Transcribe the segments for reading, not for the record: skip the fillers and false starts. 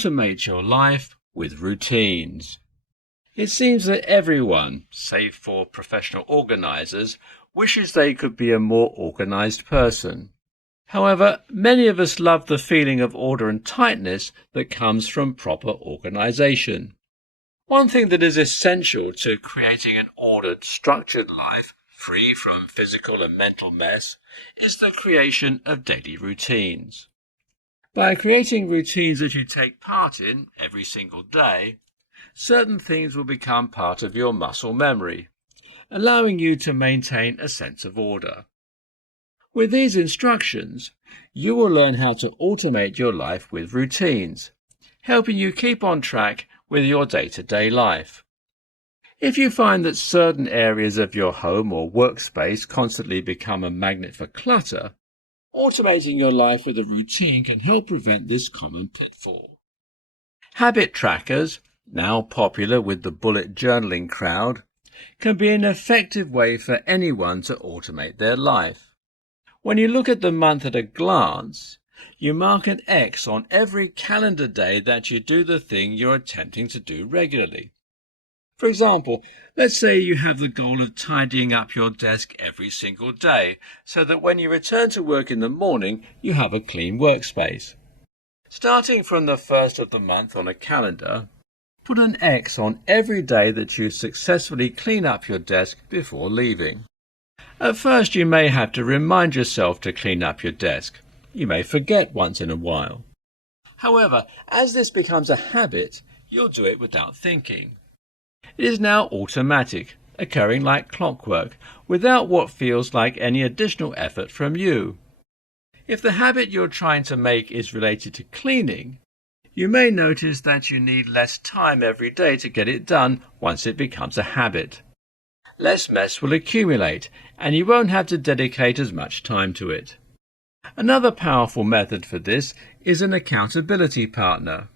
automate your life with routines. It seems that everyone, save for professional organizers, wishes they could be a more organized person. However, many of us love the feeling of order and tightness that comes from proper organization. One thing that is essential to creating an ordered, structured life, free from physical and mental mess, is the creation of daily routines. By creating routines that you take part in every single day, certain things will become part of your muscle memory, allowing you to maintain a sense of order. With these instructions, you will learn how to automate your life with routines, helping you keep on track with your day-to-day life. If you find that certain areas of your home or workspace constantly become a magnet for clutter, automating your life with a routine can help prevent this common pitfall. Habit trackers, now popular with the bullet journaling crowd, can be an effective way for anyone to automate their life. When you look at the month at a glance, you mark an X on every calendar day that you do the thing you're attempting to do regularly. For example, let's say you have the goal of tidying up your desk every single day, so that when you return to work in the morning, you have a clean workspace. Starting from the first of the month on a calendar, put an X on every day that you successfully clean up your desk before leaving. At first, you may have to remind yourself to clean up your desk. You may forget once in a while. However, as this becomes a habit, you'll do it without thinking. It is now automatic, occurring like clockwork, without what feels like any additional effort from you. If the habit you're trying to make is related to cleaning, you may notice that you need less time every day to get it done once it becomes a habit. Less mess will accumulate, and you won't have to dedicate as much time to it. Another powerful method for this is an accountability partner.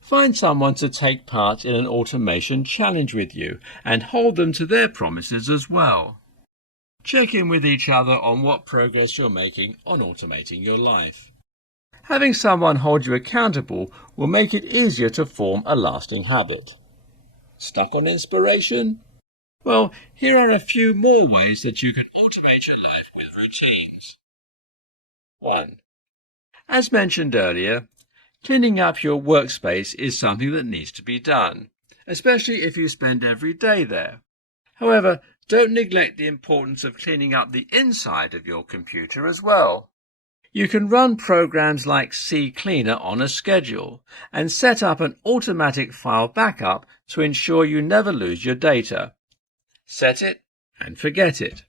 Find someone to take part in an automation challenge with you and hold them to their promises as well. Check in with each other on what progress you're making on automating your life. Having someone hold you accountable will make it easier to form a lasting habit. Stuck on inspiration? Well, here are a few more ways that you can automate your life with routines. 1. As mentioned earlier, cleaning up your workspace is something that needs to be done, especially if you spend every day there. However, don't neglect the importance of cleaning up the inside of your computer as well. You can run programs like CCleaner on a schedule and set up an automatic file backup to ensure you never lose your data. Set it and forget it.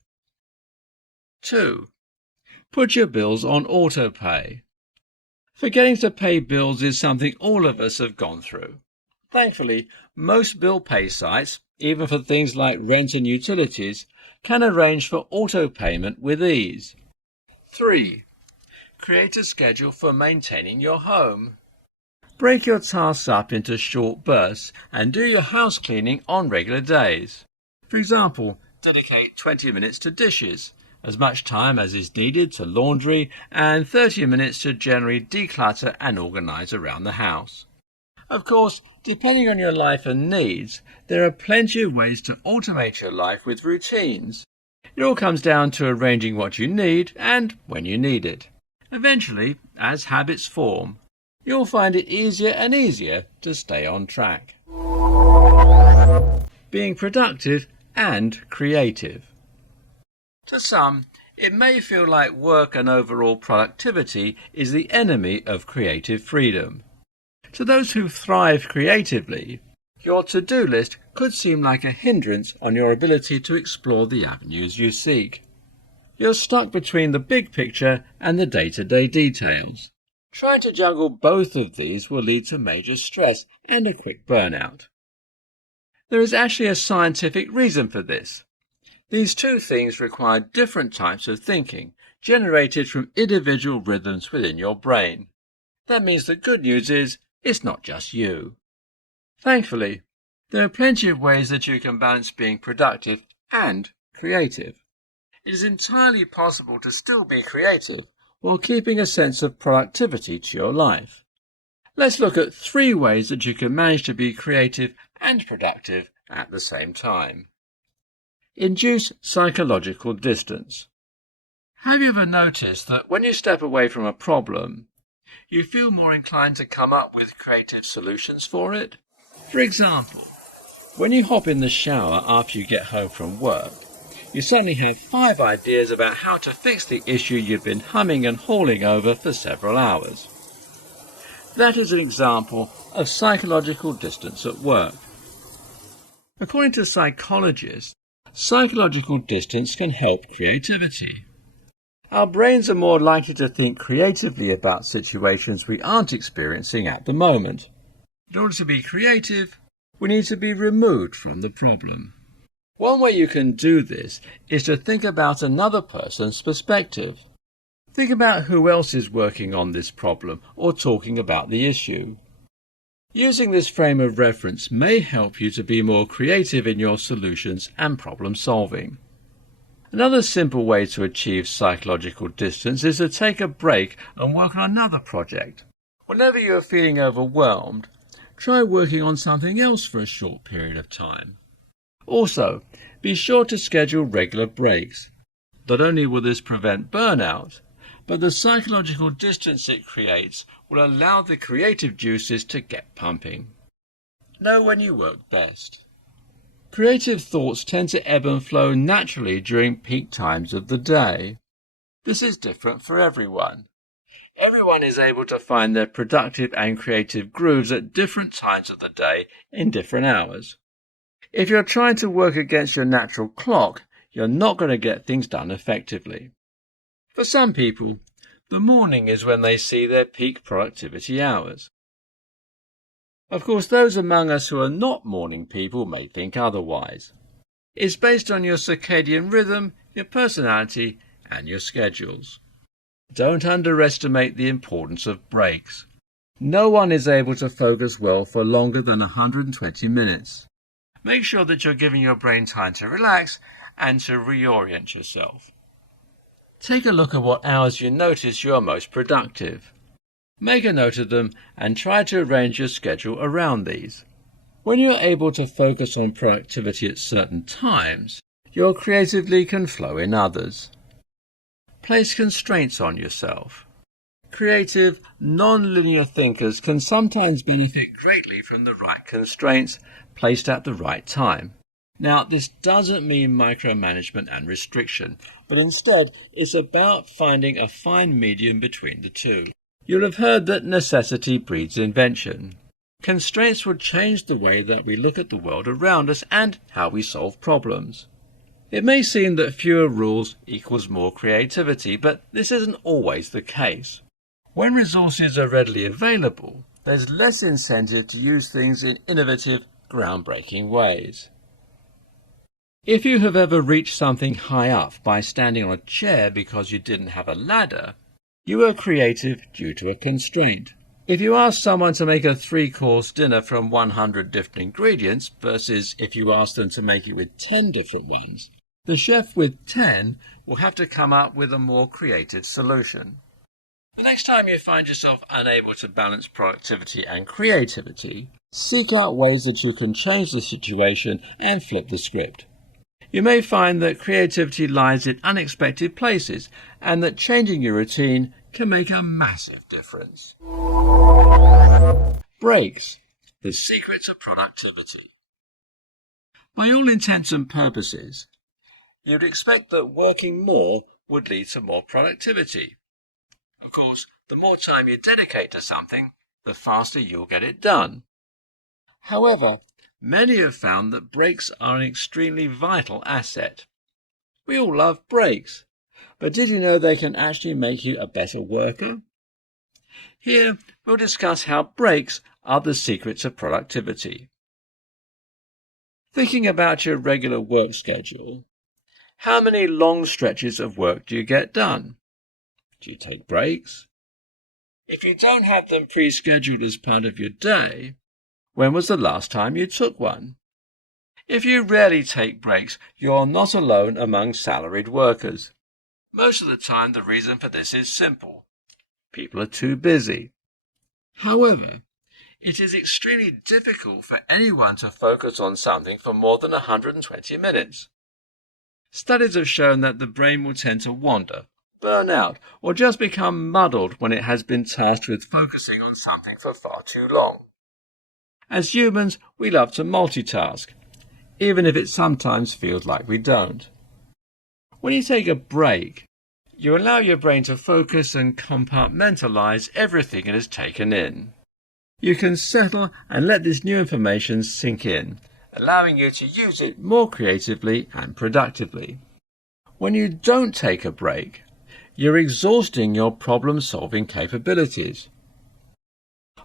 2. Put your bills on autopay. Forgetting to pay bills is something all of us have gone through. Thankfully, most bill pay sites, even for things like rent and utilities, can arrange for auto payment with ease. 3. Create a schedule for maintaining your home. Break your tasks up into short bursts and do your house cleaning on regular days. For example, dedicate 20 minutes to dishes, as much time as is needed to laundry, and 30 minutes to generally declutter and organize around the house. Of course, depending on your life and needs, there are plenty of ways to automate your life with routines. It all comes down to arranging what you need and when you need it. Eventually, as habits form, you'll find it easier and easier to stay on track. Being productive and creative. To some, it may feel like work and overall productivity is the enemy of creative freedom. To those who thrive creatively, your to-do list could seem like a hindrance on your ability to explore the avenues you seek. You're stuck between the big picture and the day-to-day details. Trying to juggle both of these will lead to major stress and a quick burnout. There is actually a scientific reason for this. These two things require different types of thinking, generated from individual rhythms within your brain. That means the good news is, it's not just you. Thankfully, there are plenty of ways that you can balance being productive and creative. It is entirely possible to still be creative while keeping a sense of productivity to your life. Let's look at 3 ways that you can manage to be creative and productive at the same time. Induce psychological distance. Have you ever noticed that when you step away from a problem, you feel more inclined to come up with creative solutions for it? For example, when you hop in the shower after you get home from work, you suddenly have 5 ideas about how to fix the issue you've been humming and hawing over for several hours. That is an example of psychological distance at work. According to psychologists, psychological distance can help creativity. Our brains are more likely to think creatively about situations we aren't experiencing at the moment. In order to be creative, we need to be removed from the problem. One way you can do this is to think about another person's perspective. Think about who else is working on this problem or talking about the issue. Using this frame of reference may help you to be more creative in your solutions and problem solving. Another simple way to achieve psychological distance is to take a break and work on another project. Whenever you are feeling overwhelmed, try working on something else for a short period of time. Also, be sure to schedule regular breaks. Not only will this prevent burnout, but the psychological distance it creates will allow the creative juices to get pumping. Know when you work best. Creative thoughts tend to ebb and flow naturally during peak times of the day. This is different for everyone. Everyone is able to find their productive and creative grooves at different times of the day in different hours. If you're trying to work against your natural clock, you're not going to get things done effectively. For some people, the morning is when they see their peak productivity hours. Of course, those among us who are not morning people may think otherwise. It's based on your circadian rhythm, your personality, and your schedules. Don't underestimate the importance of breaks. No one is able to focus well for longer than 120 minutes. Make sure that you're giving your brain time to relax and to reorient yourself. Take a look at what hours you notice you are most productive. Make a note of them and try to arrange your schedule around these. When you're able to focus on productivity at certain times, your creativity can flow in others. Place constraints on yourself. Creative, non-linear thinkers can sometimes benefit greatly from the right constraints placed at the right time. Now, this doesn't mean micromanagement and restriction, but instead it's about finding a fine medium between the two. You'll have heard that necessity breeds invention. Constraints will change the way that we look at the world around us and how we solve problems. It may seem that fewer rules equals more creativity, but this isn't always the case. When resources are readily available, there's less incentive to use things in innovative, groundbreaking ways. If you have ever reached something high up by standing on a chair because you didn't have a ladder, you are creative due to a constraint. If you ask someone to make a 3-course dinner from 100 different ingredients versus if you ask them to make it with 10 different ones, the chef with 10 will have to come up with a more creative solution. The next time you find yourself unable to balance productivity and creativity, seek out ways that you can change the situation and flip the script. You may find that creativity lies in unexpected places and that changing your routine can make a massive difference. Breaks. The secret to productivity. By all intents and purposes, you'd expect that working more would lead to more productivity. Of course, the more time you dedicate to something, the faster you'll get it done. However, many have found that breaks are an extremely vital asset. We all love breaks, but did you know they can actually make you a better worker? Here, we'll discuss how breaks are the secret to productivity. Thinking about your regular work schedule, how many long stretches of work do you get done? Do you take breaks? If you don't have them pre-scheduled as part of your day, when was the last time you took one? If you rarely take breaks, you're not alone among salaried workers. Most of the time, the reason for this is simple. People are too busy. However, It is extremely difficult for anyone to focus on something for more than 120 minutes. Studies have shown that the brain will tend to wander, burn out, or just become muddled when it has been tasked with focusing on something for far too long. As humans, we love to multitask, even if it sometimes feels like we don't. When you take a break, you allow your brain to focus and compartmentalize everything it has taken in. You can settle and let this new information sink in, allowing you to use it more creatively and productively. When you don't take a break, you're exhausting your problem-solving capabilities.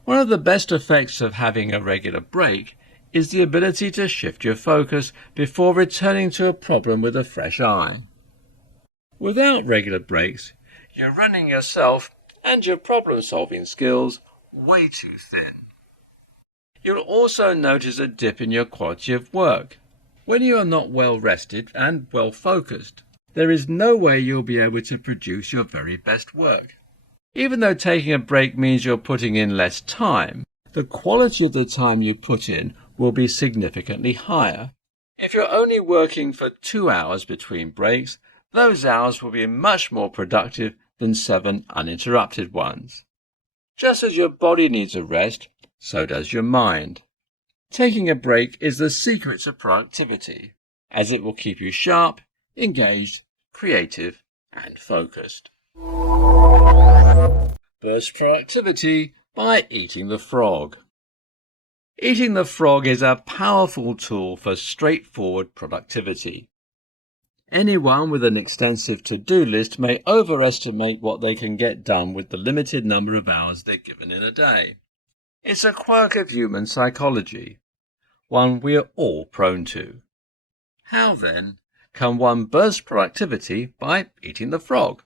One of the best effects of having a regular break is the ability to shift your focus before returning to a problem with a fresh eye. Without regular breaks, you're running yourself and your problem-solving skills way too thin. You'll also notice a dip in your quality of work. When you are not well rested and well focused, there is no way you'll be able to produce your very best work. Even though taking a break means you're putting in less time, the quality of the time you put in will be significantly higher. If you're only working for 2 hours between breaks, those hours will be much more productive than 7 uninterrupted ones. Just as your body needs a rest, so does your mind. Taking a break is the secret to productivity, as it will keep you sharp, engaged, creative, and focused. Burst productivity by eating the frog. Eating the frog is a powerful tool for straightforward productivity. Anyone with an extensive to-do list may overestimate what they can get done with the limited number of hours they're given in a day. It's a quirk of human psychology, one we are all prone to. How, then, can one burst productivity by eating the frog?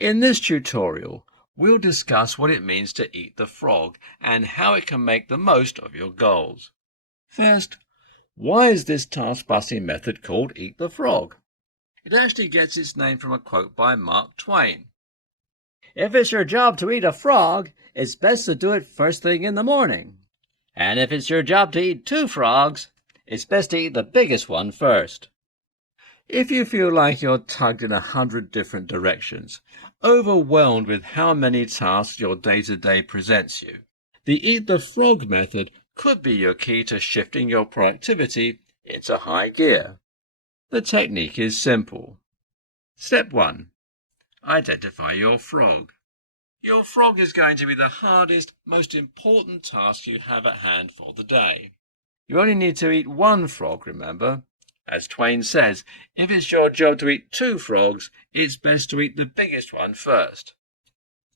In this tutorial, we'll discuss what it means to eat the frog and how it can make the most of your goals. First, why is this task-busting method called Eat the Frog? It actually gets its name from a quote by Mark Twain. "If it's your job to eat a frog, it's best to do it first thing in the morning. And if it's your job to eat 2 frogs, it's best to eat the biggest one first." If you feel like you're tugged in 100 different directions, overwhelmed with how many tasks your day-to-day presents you, the Eat the Frog method could be your key to shifting your productivity into high gear. The technique is simple. Step 1. Identify your frog. Your frog is going to be the hardest, most important task you have at hand for the day. You only need to eat 1 frog, remember. As Twain says, if it's your job to eat 2 frogs, it's best to eat the biggest one first.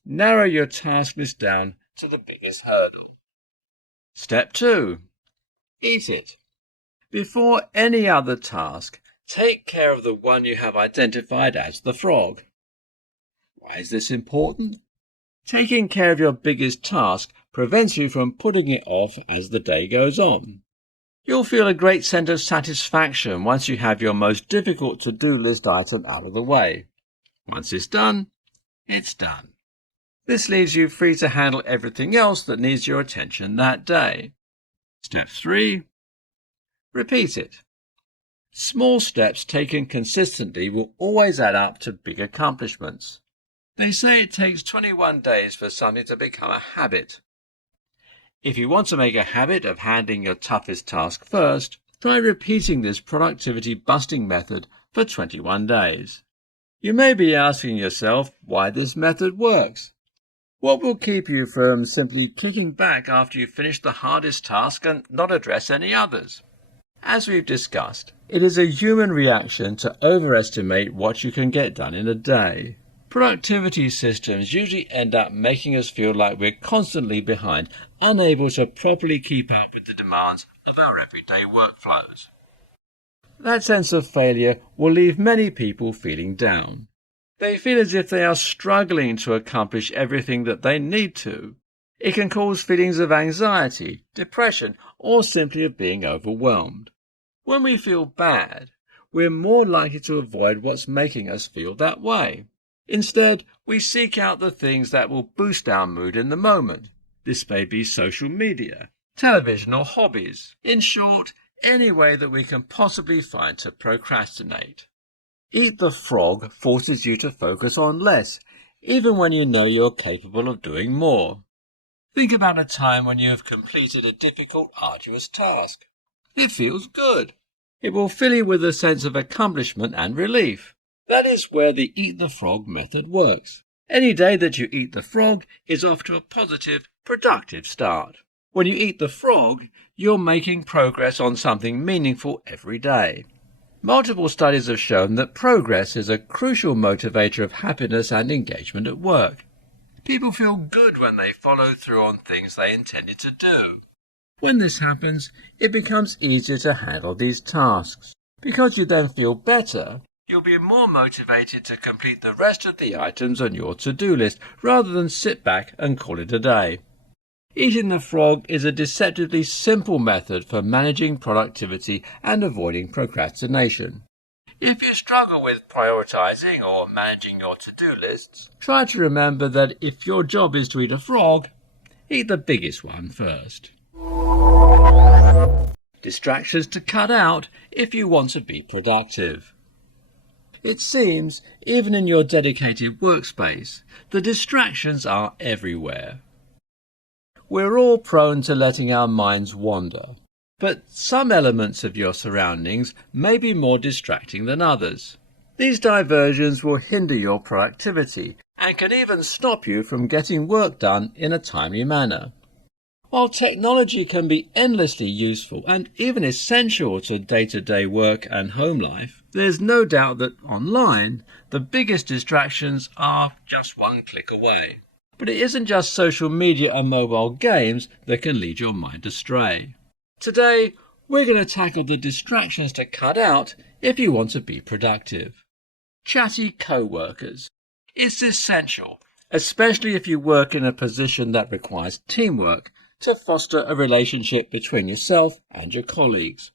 Narrow your task list down to the biggest hurdle. Step 2. Eat it. Before any other task, take care of the one you have identified as the frog. Why is this important? Taking care of your biggest task prevents you from putting it off as the day goes on. You'll feel a great sense of satisfaction once you have your most difficult to-do list item out of the way. Once it's done, it's done. This leaves you free to handle everything else that needs your attention that day. Step 3. Repeat it. Small steps taken consistently will always add up to big accomplishments. They say it takes 21 days for something to become a habit. If you want to make a habit of handling your toughest task first, try repeating this productivity-busting method for 21 days. You may be asking yourself why this method works. What will keep you from simply kicking back after you finish the hardest task and not address any others? As we've discussed, it is a human reaction to overestimate what you can get done in a day. Productivity systems usually end up making us feel like we're constantly behind, unable to properly keep up with the demands of our everyday workflows. That sense of failure will leave many people feeling down. They feel as if they are struggling to accomplish everything that they need to. It can cause feelings of anxiety, depression, or simply of being overwhelmed. When we feel bad, we're more likely to avoid what's making us feel that way. Instead, we seek out the things that will boost our mood in the moment. This may be social media, television, or hobbies. In short, any way that we can possibly find to procrastinate. Eat the Frog forces you to focus on less, even when you know you're capable of doing more. Think about a time when you have completed a difficult, arduous task. It feels good. It will fill you with a sense of accomplishment and relief. That is where the Eat the Frog method works. Any day that you eat the frog is off to a positive, productive start. When you eat the frog, you're making progress on something meaningful every day. Multiple studies have shown that progress is a crucial motivator of happiness and engagement at work. People feel good when they follow through on things they intended to do. When this happens, it becomes easier to handle these tasks. Because you then feel better, you'll be more motivated to complete the rest of the items on your to-do list rather than sit back and call it a day. Eating the frog is a deceptively simple method for managing productivity and avoiding procrastination. If you struggle with prioritizing or managing your to-do lists, try to remember that if your job is to eat a frog, eat the biggest one first. Distractions to cut out if you want to be productive. It seems, even in your dedicated workspace, the distractions are everywhere. We're all prone to letting our minds wander, but some elements of your surroundings may be more distracting than others. These diversions will hinder your productivity and can even stop you from getting work done in a timely manner. While technology can be endlessly useful and even essential to day-to-day work and home life, there's no doubt that online, the biggest distractions are just one click away. But it isn't just social media and mobile games that can lead your mind astray. Today, we're going to tackle the distractions to cut out if you want to be productive. Chatty co-workers. It's essential, especially if you work in a position that requires teamwork, to foster a relationship between yourself and your colleagues.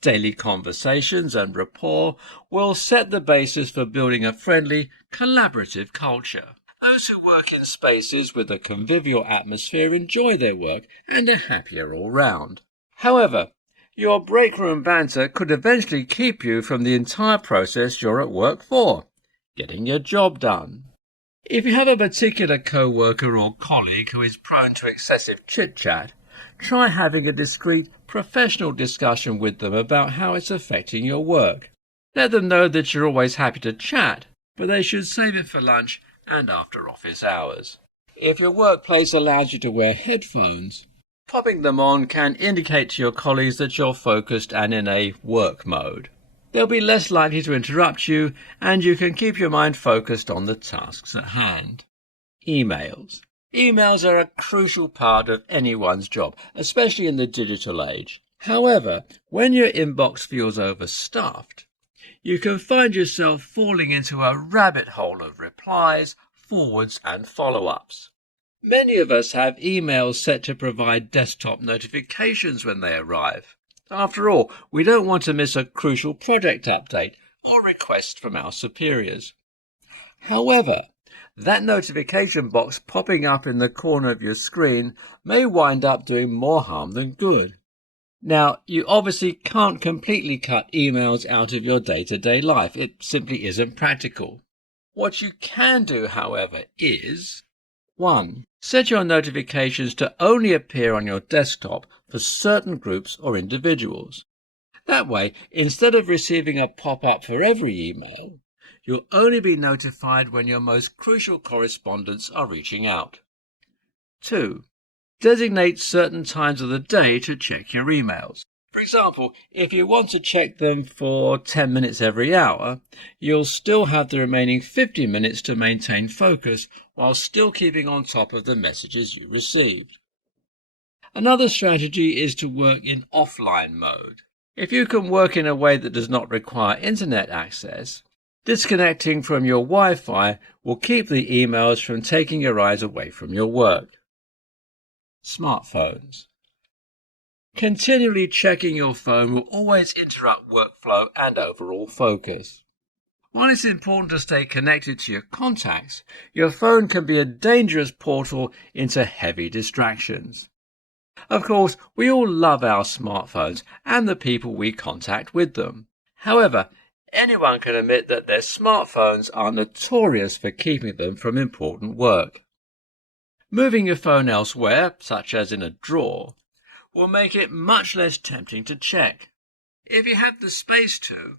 Daily conversations and rapport will set the basis for building a friendly, collaborative culture. Those who work in spaces with a convivial atmosphere enjoy their work and are happier all round. However, your break room banter could eventually keep you from the entire process you're at work for, getting your job done. If you have a particular co-worker or colleague who is prone to excessive chit-chat, try having a discreet, professional discussion with them about how it's affecting your work. Let them know that you're always happy to chat, but they should save it for lunch and after office hours. If your workplace allows you to wear headphones, popping them on can indicate to your colleagues that you're focused and in a work mode. They'll be less likely to interrupt you, and you can keep your mind focused on the tasks at hand. Emails. Emails are a crucial part of anyone's job, especially in the digital age. However, when your inbox feels overstuffed, you can find yourself falling into a rabbit hole of replies, forwards, and follow-ups. Many of us have emails set to provide desktop notifications when they arrive. After all, we don't want to miss a crucial project update or request from our superiors. However, that notification box popping up in the corner of your screen may wind up doing more harm than good. Now, you obviously can't completely cut emails out of your day-to-day life. It simply isn't practical. What you can do, however, is 1. Set your notifications to only appear on your desktop for certain groups or individuals. That way, instead of receiving a pop-up for every email, you'll only be notified when your most crucial correspondents are reaching out. 2. Designate certain times of the day to check your emails. For example, if you want to check them for 10 minutes every hour, you'll still have the remaining 50 minutes to maintain focus while still keeping on top of the messages you received. Another strategy is to work in offline mode. If you can work in a way that does not require internet access, disconnecting from your Wi-Fi will keep the emails from taking your eyes away from your work. Smartphones. Continually checking your phone will always interrupt workflow and overall focus. While it's important to stay connected to your contacts, your phone can be a dangerous portal into heavy distractions. Of course, we all love our smartphones and the people we contact with them. However, anyone can admit that their smartphones are notorious for keeping them from important work. Moving your phone elsewhere, such as in a drawer, will make it much less tempting to check. If you have the space to,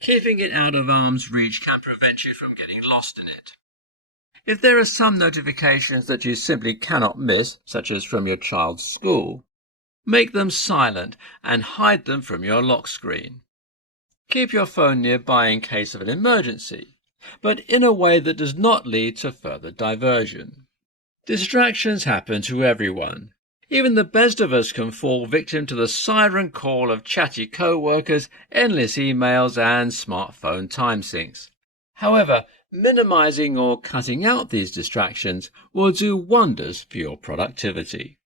keeping it out of arm's reach can prevent you from getting lost in it. If there are some notifications that you simply cannot miss, such as from your child's school, make them silent and hide them from your lock screen. Keep your phone nearby in case of an emergency, but in a way that does not lead to further diversion. Distractions happen to everyone. Even the best of us can fall victim to the siren call of chatty co-workers, endless emails and smartphone time sinks. However, minimizing or cutting out these distractions will do wonders for your productivity.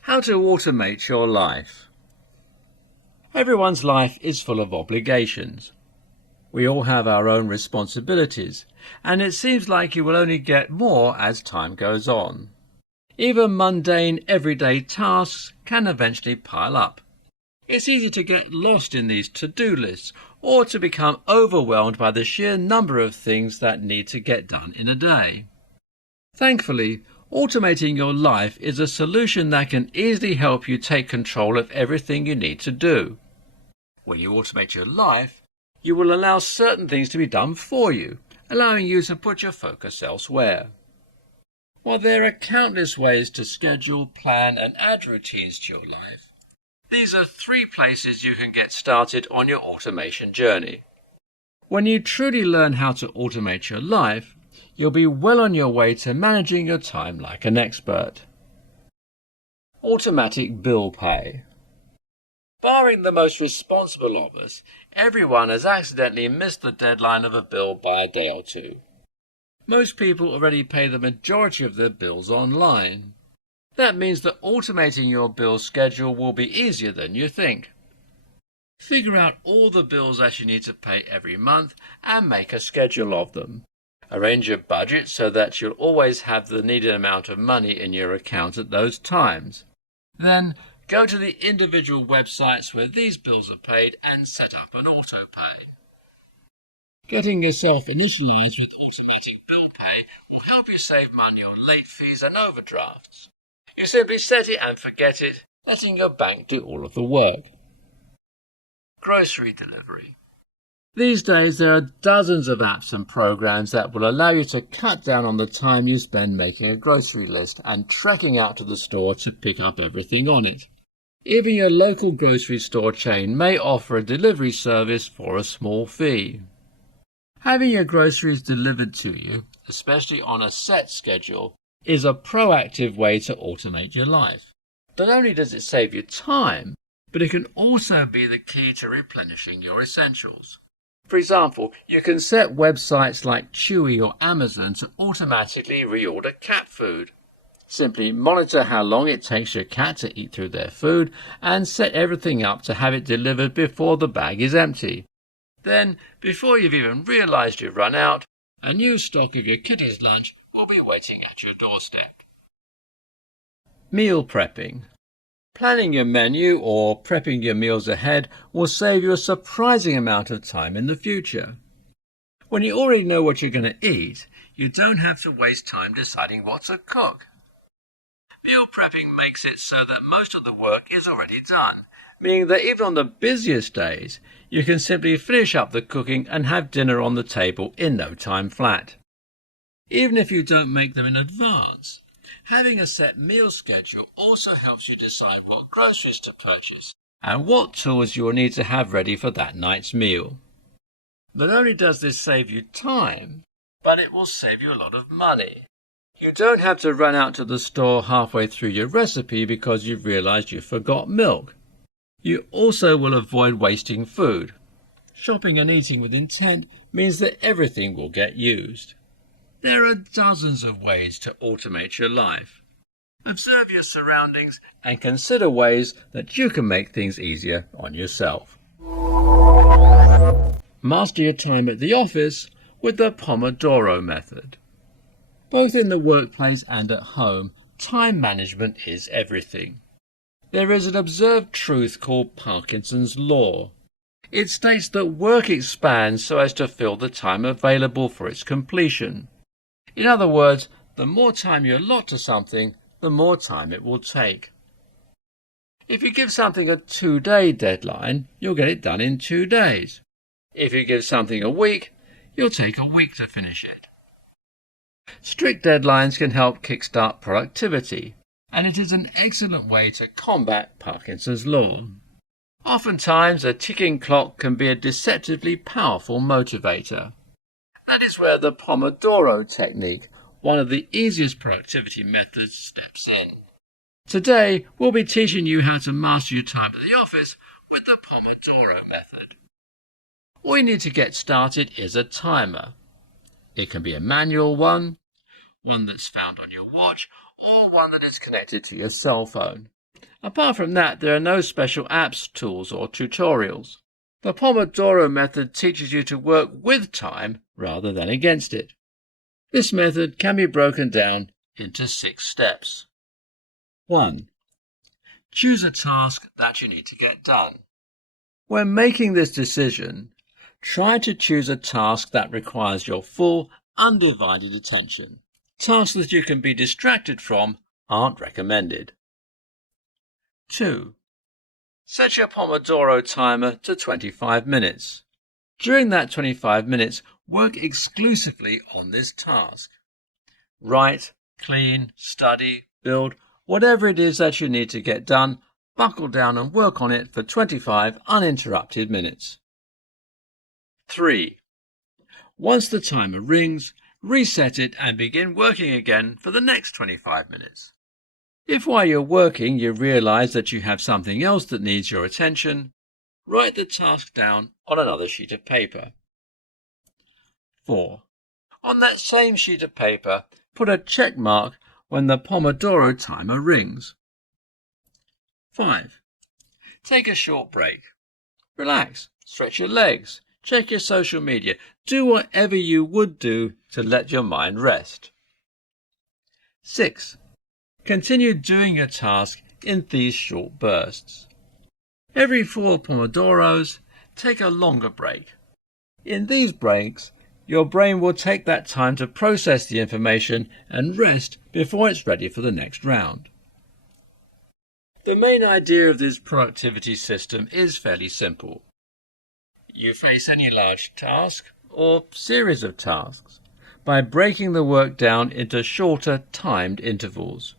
How to automate your life. Everyone's life is full of obligations. We all have our own responsibilities, and it seems like you will only get more as time goes on. Even mundane, everyday tasks can eventually pile up. It's easy to get lost in these to-do lists or to become overwhelmed by the sheer number of things that need to get done in a day. Thankfully, automating your life is a solution that can easily help you take control of everything you need to do. When you automate your life, you will allow certain things to be done for you, allowing you to put your focus elsewhere. While there are countless ways to schedule, plan and add routines to your life, these are 3 places you can get started on your automation journey. When you truly learn how to automate your life, you'll be well on your way to managing your time like an expert. Automatic bill pay. Barring the most responsible of us, everyone has accidentally missed the deadline of a bill by a day or 2. Most people already pay the majority of their bills online. That means that automating your bill schedule will be easier than you think. Figure out all the bills that you need to pay every month and make a schedule of them. Arrange your budget so that you'll always have the needed amount of money in your account at those times. Then go to the individual websites where these bills are paid and set up an autopay. Getting yourself initialized with automatic bill pay will help you save money on late fees and overdrafts. You simply set it and forget it, letting your bank do all of the work. Grocery delivery. These days there are dozens of apps and programs that will allow you to cut down on the time you spend making a grocery list and trekking out to the store to pick up everything on it. Even your local grocery store chain may offer a delivery service for a small fee. Having your groceries delivered to you, especially on a set schedule, is a proactive way to automate your life. Not only does it save you time, but it can also be the key to replenishing your essentials. For example, you can set websites like Chewy or Amazon to automatically reorder cat food. Simply monitor how long it takes your cat to eat through their food and set everything up to have it delivered before the bag is empty. Then, before you've even realized you've run out, a new stock of your kitty's lunch will be waiting at your doorstep. Meal prepping. Planning your menu or prepping your meals ahead will save you a surprising amount of time in the future. When you already know what you're going to eat, you don't have to waste time deciding what to cook. Meal prepping makes it so that most of the work is already done, meaning that even on the busiest days, you can simply finish up the cooking and have dinner on the table in no time flat. Even if you don't make them in advance, having a set meal schedule also helps you decide what groceries to purchase and what tools you will need to have ready for that night's meal. Not only does this save you time, but it will save you a lot of money. You don't have to run out to the store halfway through your recipe because you've realized you forgot milk. You also will avoid wasting food. Shopping and eating with intent means that everything will get used. There are dozens of ways to automate your life. Observe your surroundings and consider ways that you can make things easier on yourself. Master your time at the office with the Pomodoro method. Both in the workplace and at home, time management is everything. There is an observed truth called Parkinson's Law. It states that work expands so as to fill the time available for its completion. In other words, the more time you allot to something, the more time it will take. If you give something a 2-day deadline, you'll get it done in 2 days. If you give something a week, you'll take a week to finish it. Strict deadlines can help kickstart productivity, and it is an excellent way to combat Parkinson's Law. Oftentimes, a ticking clock can be a deceptively powerful motivator. That is where the Pomodoro technique, one of the easiest productivity methods, steps in. Today, we'll be teaching you how to master your time at the office with the Pomodoro method. All you need to get started is a timer. It can be a manual one that's found on your watch, or one that is connected to your cell phone. Apart from that, there are no special apps, tools, or tutorials. The Pomodoro method teaches you to work with time rather than against it. This method can be broken down into 6 steps. 1. Choose a task that you need to get done. When making this decision, try to choose a task that requires your full, undivided attention. Tasks that you can be distracted from aren't recommended. 2. Set your Pomodoro timer to 25 minutes. During that 25 minutes, work exclusively on this task. Write, clean, study, build, whatever it is that you need to get done, buckle down and work on it for 25 uninterrupted minutes. 3. Once the timer rings, reset it and begin working again for the next 25 minutes. If while you're working you realize that you have something else that needs your attention, write the task down on another sheet of paper. 4. On that same sheet of paper, put a check mark when the Pomodoro timer rings. 5. Take a short break. Relax, stretch your legs, check your social media, do whatever you would do to let your mind rest. 6. Continue doing your task in these short bursts. Every 4 Pomodoros, take a longer break. In these breaks, your brain will take that time to process the information and rest before it's ready for the next round. The main idea of this productivity system is fairly simple. You face any large task or series of tasks by breaking the work down into shorter timed intervals.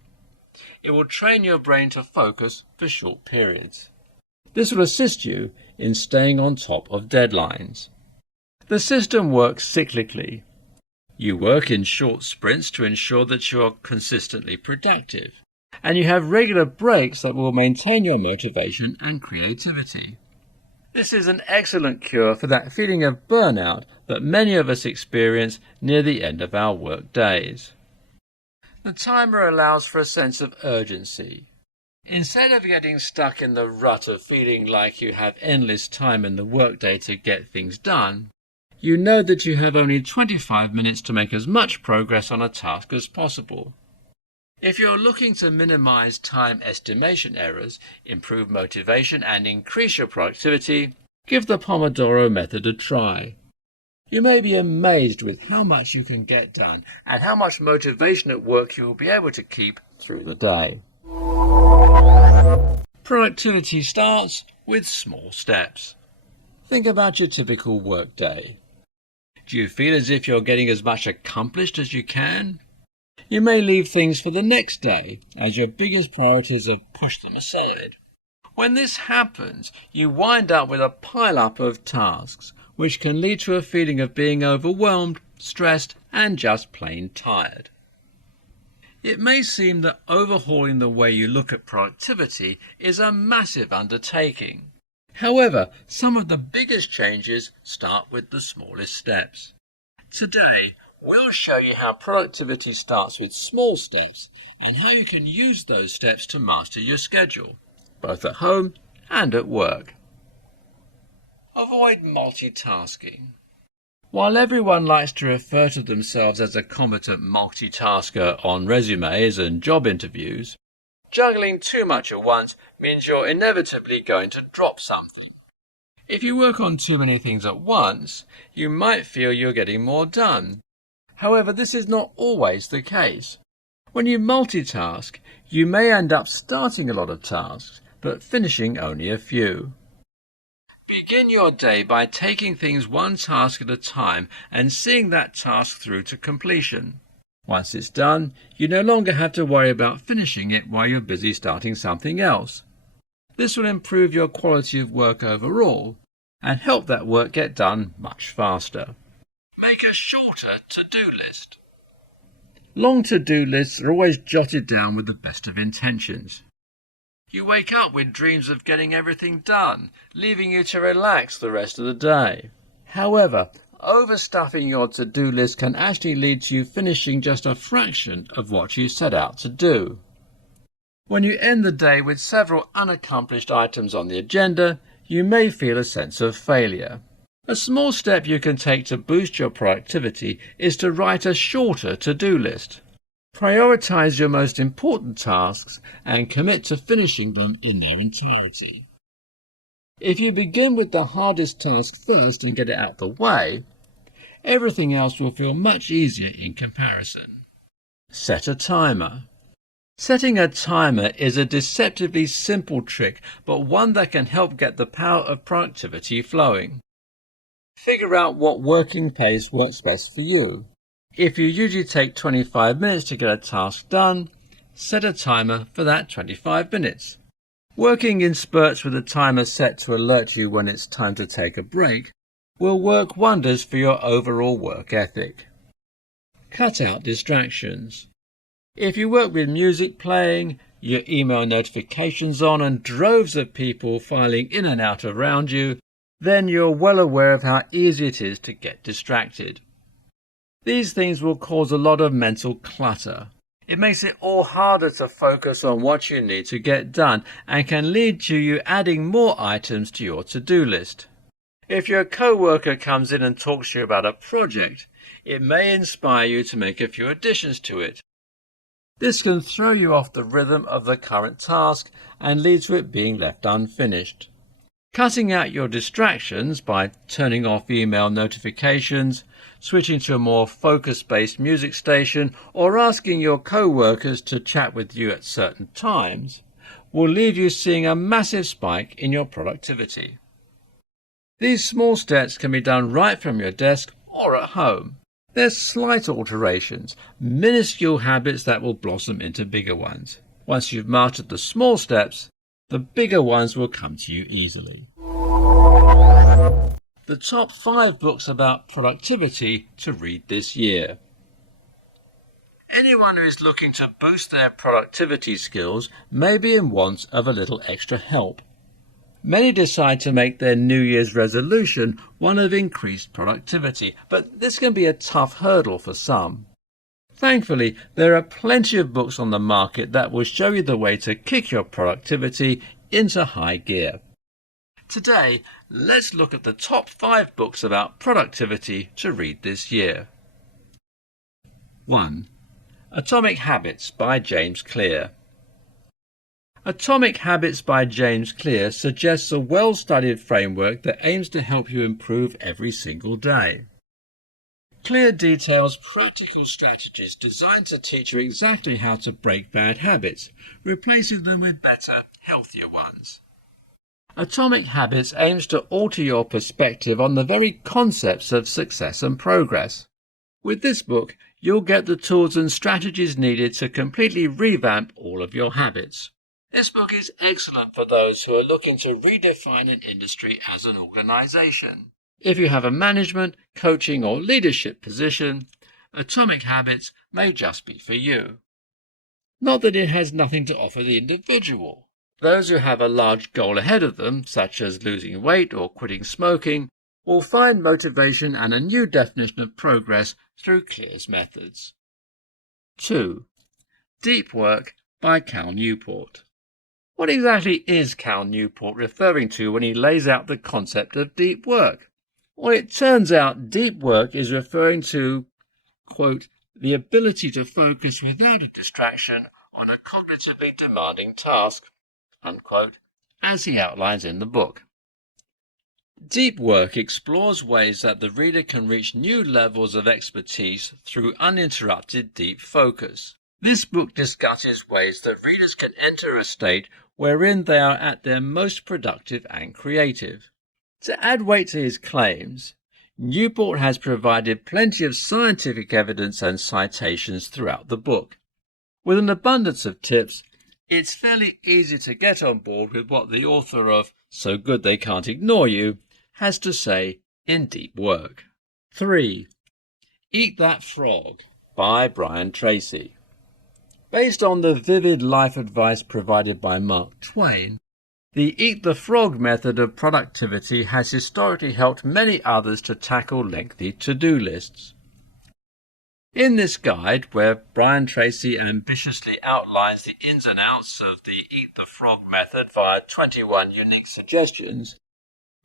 It will train your brain to focus for short periods. This will assist you in staying on top of deadlines. The system works cyclically. You work in short sprints to ensure that you are consistently productive, and you have regular breaks that will maintain your motivation and creativity. This is an excellent cure for that feeling of burnout that many of us experience near the end of our work days. The timer allows for a sense of urgency. Instead of getting stuck in the rut of feeling like you have endless time in the workday to get things done, you know that you have only 25 minutes to make as much progress on a task as possible. If you're looking to minimize time estimation errors, improve motivation, and increase your productivity, give the Pomodoro method a try. You may be amazed with how much you can get done and how much motivation at work you will be able to keep through the day. Productivity starts with small steps. Think about your typical work day. Do you feel as if you're getting as much accomplished as you can? You may leave things for the next day as your biggest priorities have pushed them aside. When this happens, you wind up with a pile-up of tasks, which can lead to a feeling of being overwhelmed, stressed, and just plain tired. It may seem that overhauling the way you look at productivity is a massive undertaking. However, some of the biggest changes start with the smallest steps. Today, we'll show you how productivity starts with small steps and how you can use those steps to master your schedule, both at home and at work. Avoid multitasking. While everyone likes to refer to themselves as a competent multitasker on resumes and job interviews, juggling too much at once means you're inevitably going to drop something. If you work on too many things at once, you might feel you're getting more done. However, this is not always the case. When you multitask, you may end up starting a lot of tasks, but finishing only a few. Begin your day by taking things one task at a time and seeing that task through to completion. Once it's done, you no longer have to worry about finishing it while you're busy starting something else. This will improve your quality of work overall and help that work get done much faster. Make a shorter to-do list. Long to-do lists are always jotted down with the best of intentions. You wake up with dreams of getting everything done, leaving you to relax the rest of the day. However, overstuffing your to-do list can actually lead to you finishing just a fraction of what you set out to do. When you end the day with several unaccomplished items on the agenda, you may feel a sense of failure. A small step you can take to boost your productivity is to write a shorter to-do list. Prioritize your most important tasks and commit to finishing them in their entirety. If you begin with the hardest task first and get it out the way, everything else will feel much easier in comparison. Set a timer. Setting a timer is a deceptively simple trick, but one that can help get the power of productivity flowing. Figure out what working pace works best for you. If you usually take 25 minutes to get a task done, set a timer for that 25 minutes. Working in spurts with a timer set to alert you when it's time to take a break will work wonders for your overall work ethic. Cut out distractions. If you work with music playing, your email notifications on and droves of people filing in and out around you, then you're well aware of how easy it is to get distracted. These things will cause a lot of mental clutter. It makes it all harder to focus on what you need to get done and can lead to you adding more items to your to-do list. If your co-worker comes in and talks to you about a project, it may inspire you to make a few additions to it. This can throw you off the rhythm of the current task and lead to it being left unfinished. Cutting out your distractions by turning off email notifications, switching to a more focus-based music station, or asking your co-workers to chat with you at certain times will leave you seeing a massive spike in your productivity. These small steps can be done right from your desk or at home. They're slight alterations, minuscule habits that will blossom into bigger ones. Once you've mastered the small steps, the bigger ones will come to you easily. The top 5 books about productivity to read this year. Anyone who is looking to boost their productivity skills may be in want of a little extra help. Many decide to make their New Year's resolution one of increased productivity, but this can be a tough hurdle for some. Thankfully, there are plenty of books on the market that will show you the way to kick your productivity into high gear. Today, let's look at the top 5 books about productivity to read this year. 1. Atomic Habits by James Clear. Atomic Habits by James Clear suggests a well-studied framework that aims to help you improve every single day. Clear details practical strategies designed to teach you exactly how to break bad habits, replacing them with better, healthier ones. Atomic Habits aims to alter your perspective on the very concepts of success and progress. With this book, you'll get the tools and strategies needed to completely revamp all of your habits. This book is excellent for those who are looking to redefine an industry as an organization. If you have a management, coaching, or leadership position, Atomic Habits may just be for you. Not that it has nothing to offer the individual. Those who have a large goal ahead of them, such as losing weight or quitting smoking, will find motivation and a new definition of progress through Clear's methods. 2. Deep Work by Cal Newport. What exactly is Cal Newport referring to when he lays out the concept of deep work? Well, it turns out deep work is referring to, quote, the ability to focus without a distraction on a cognitively demanding task, unquote, as he outlines in the book. Deep work explores ways that the reader can reach new levels of expertise through uninterrupted deep focus. This book discusses ways that readers can enter a state wherein they are at their most productive and creative. To add weight to his claims, Newport has provided plenty of scientific evidence and citations throughout the book. With an abundance of tips, it's fairly easy to get on board with what the author of So Good They Can't Ignore You has to say in Deep Work. 3. Eat That Frog by Brian Tracy. Based on the vivid life advice provided by Mark Twain, the Eat the Frog method of productivity has historically helped many others to tackle lengthy to-do lists. In this guide, where Brian Tracy ambitiously outlines the ins and outs of the Eat the Frog method via 21 unique suggestions,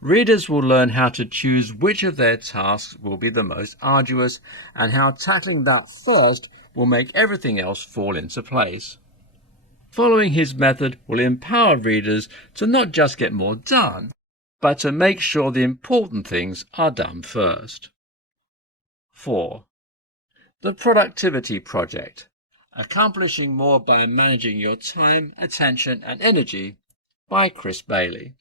readers will learn how to choose which of their tasks will be the most arduous and how tackling that first will make everything else fall into place. Following his method will empower readers to not just get more done, but to make sure the important things are done first. 4. The Productivity Project. Accomplishing More by Managing Your Time, Attention and Energy by Chris Bailey.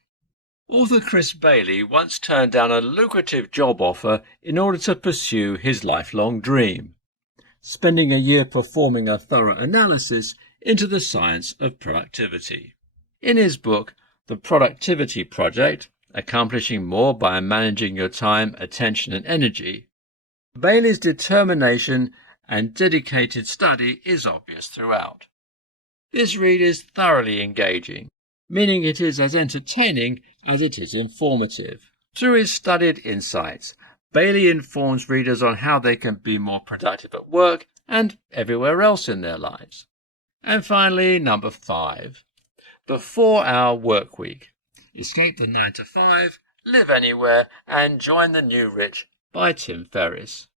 Author Chris Bailey once turned down a lucrative job offer in order to pursue his lifelong dream, spending a year performing a thorough analysis into the science of productivity. In his book, The Productivity Project, Accomplishing More by Managing Your Time, Attention and Energy, Bailey's determination and dedicated study is obvious throughout. This read is thoroughly engaging, meaning it is as entertaining as it is informative. Through his studied insights, Bailey informs readers on how they can be more productive at work and everywhere else in their lives. And finally, number 5, The 4-Hour Workweek. Escape the 9 to 5, live anywhere, and join the new rich by Tim Ferriss.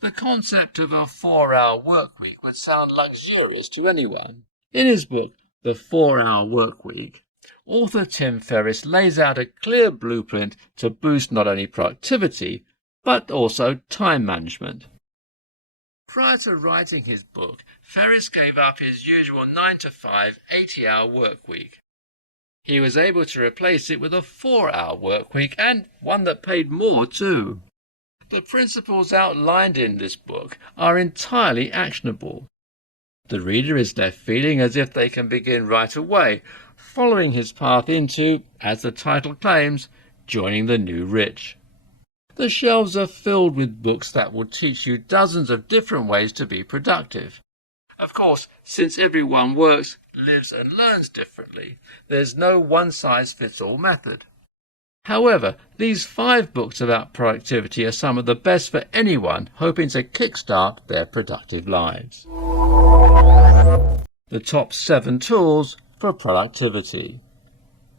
The concept of a 4-hour workweek would sound luxurious to anyone. In his book, The 4-Hour Workweek, author Tim Ferriss lays out a clear blueprint to boost not only productivity, but also time management. Prior to writing his book, Ferriss gave up his usual 9 to 5, 80-hour workweek. He was able to replace it with a 4-hour workweek, and one that paid more too. The principles outlined in this book are entirely actionable. The reader is left feeling as if they can begin right away, following his path into, as the title claims, joining the new rich. The shelves are filled with books that will teach you dozens of different ways to be productive. Of course, since everyone works, lives and learns differently, there's no one-size-fits-all method. However, these 5 books about productivity are some of the best for anyone hoping to kickstart their productive lives. The top 7 tools for productivity.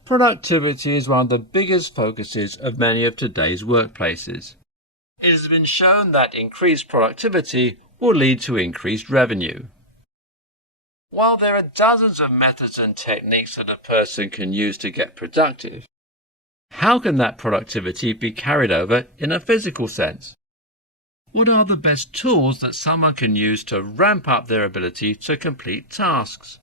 Productivity is one of the biggest focuses of many of today's workplaces. It has been shown that increased productivity will lead to increased revenue. While there are dozens of methods and techniques that a person can use to get productive, how can that productivity be carried over in a physical sense? What are the best tools that someone can use to ramp up their ability to complete tasks?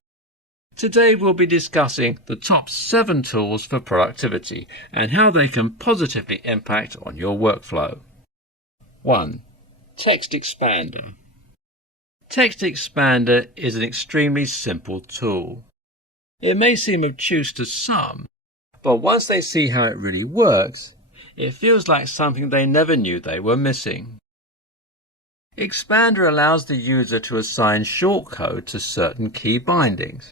Today we'll be discussing the top 7 tools for productivity and how they can positively impact on your workflow. 1. Text Expander. Text Expander is an extremely simple tool. It may seem obtuse to some, but once they see how it really works, it feels like something they never knew they were missing. Expander allows the user to assign shortcode to certain key bindings.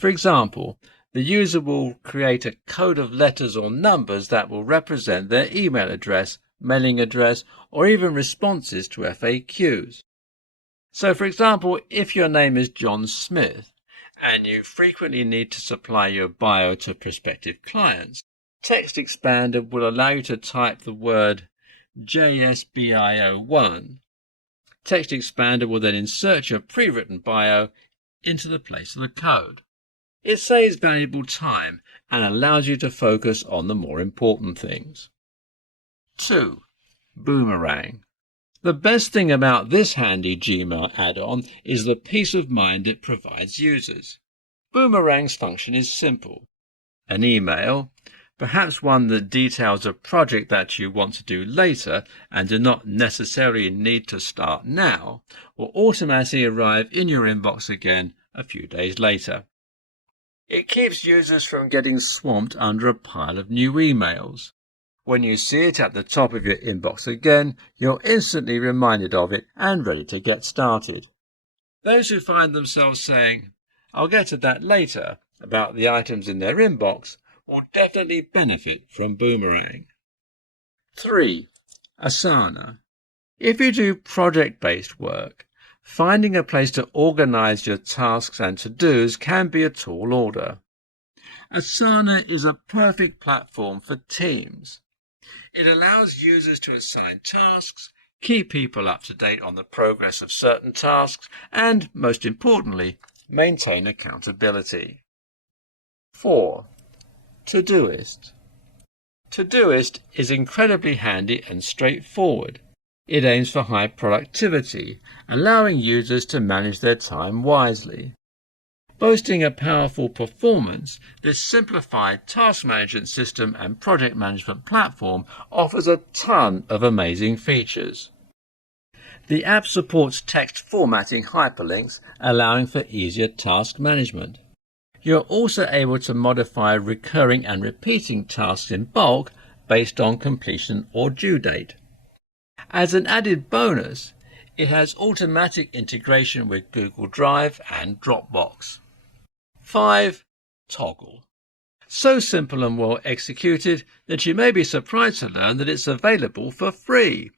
For example, the user will create a code of letters or numbers that will represent their email address, mailing address, or even responses to FAQs. So, for example, if your name is John Smith, and you frequently need to supply your bio to prospective clients, Text Expander will allow you to type the word JSBIO1. Text Expander will then insert your pre-written bio into the place of the code. It saves valuable time and allows you to focus on the more important things. 2. Boomerang. The best thing about this handy Gmail add-on is the peace of mind it provides users. Boomerang's function is simple. An email, perhaps one that details a project that you want to do later and do not necessarily need to start now, will automatically arrive in your inbox again a few days later. It keeps users from getting swamped under a pile of new emails. When you see it at the top of your inbox again, you're instantly reminded of it and ready to get started. Those who find themselves saying, "I'll get to that later," about the items in their inbox will definitely benefit from Boomerang. 3. Asana. If you do project-based work, finding a place to organize your tasks and to-dos can be a tall order. Asana is a perfect platform for teams. It allows users to assign tasks, keep people up to date on the progress of certain tasks, and, most importantly, maintain accountability. 4. Todoist. Todoist is incredibly handy and straightforward. It aims for high productivity, allowing users to manage their time wisely. Boasting a powerful performance, this simplified task management system and project management platform offers a ton of amazing features. The app supports text formatting hyperlinks, allowing for easier task management. You're also able to modify recurring and repeating tasks in bulk based on completion or due date. As an added bonus, it has automatic integration with Google Drive and Dropbox. 5. Toggl. So simple and well executed that you may be surprised to learn that it's available for free.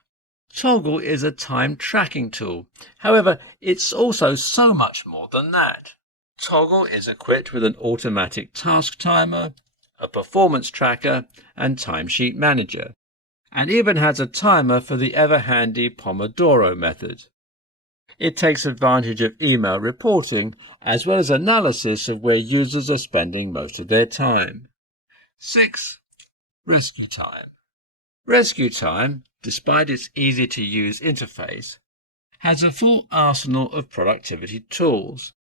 Toggl is a time tracking tool. However, it's also so much more than that. Toggl is equipped with an automatic task timer, a performance tracker, and timesheet manager, and even has a timer for the ever-handy Pomodoro method. It takes advantage of email reporting as well as analysis of where users are spending most of their time. 6. Rescue Time. Rescue Time, despite its easy-to-use interface, has a full arsenal of productivity tools.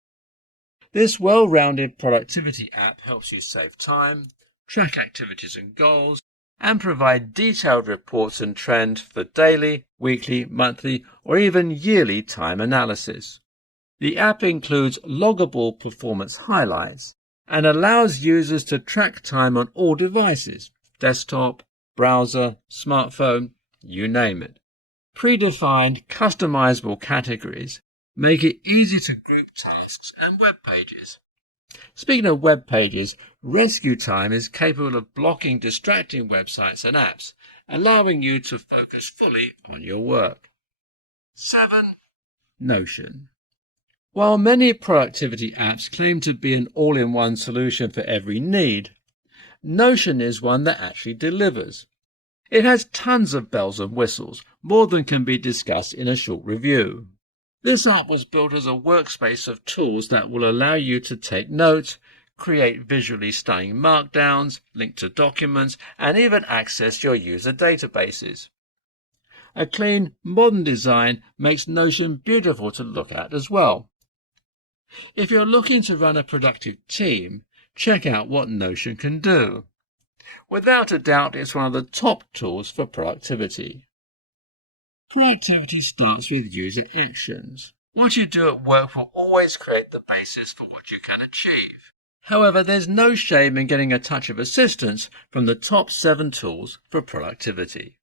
This well-rounded productivity app helps you save time, track activities and goals, and provide detailed reports and trends for daily, weekly, monthly, or even yearly time analysis. The app includes loggable performance highlights and allows users to track time on all devices, desktop, browser, smartphone, you name it. Predefined, customizable categories make it easy to group tasks and web pages. Speaking of web pages, Rescue Time is capable of blocking distracting websites and apps, allowing you to focus fully on your work. 7. Notion. While many productivity apps claim to be an all-in-one solution for every need, Notion is one that actually delivers. It has tons of bells and whistles, more than can be discussed in a short review. This app was built as a workspace of tools that will allow you to take notes, create visually stunning markdowns, link to documents, and even access your user databases. A clean, modern design makes Notion beautiful to look at as well. If you're looking to run a productive team, check out what Notion can do. Without a doubt, it's one of the top tools for productivity. Productivity starts with user actions. What you do at work will always create the basis for what you can achieve. However, there's no shame in getting a touch of assistance from the top 7 tools for productivity.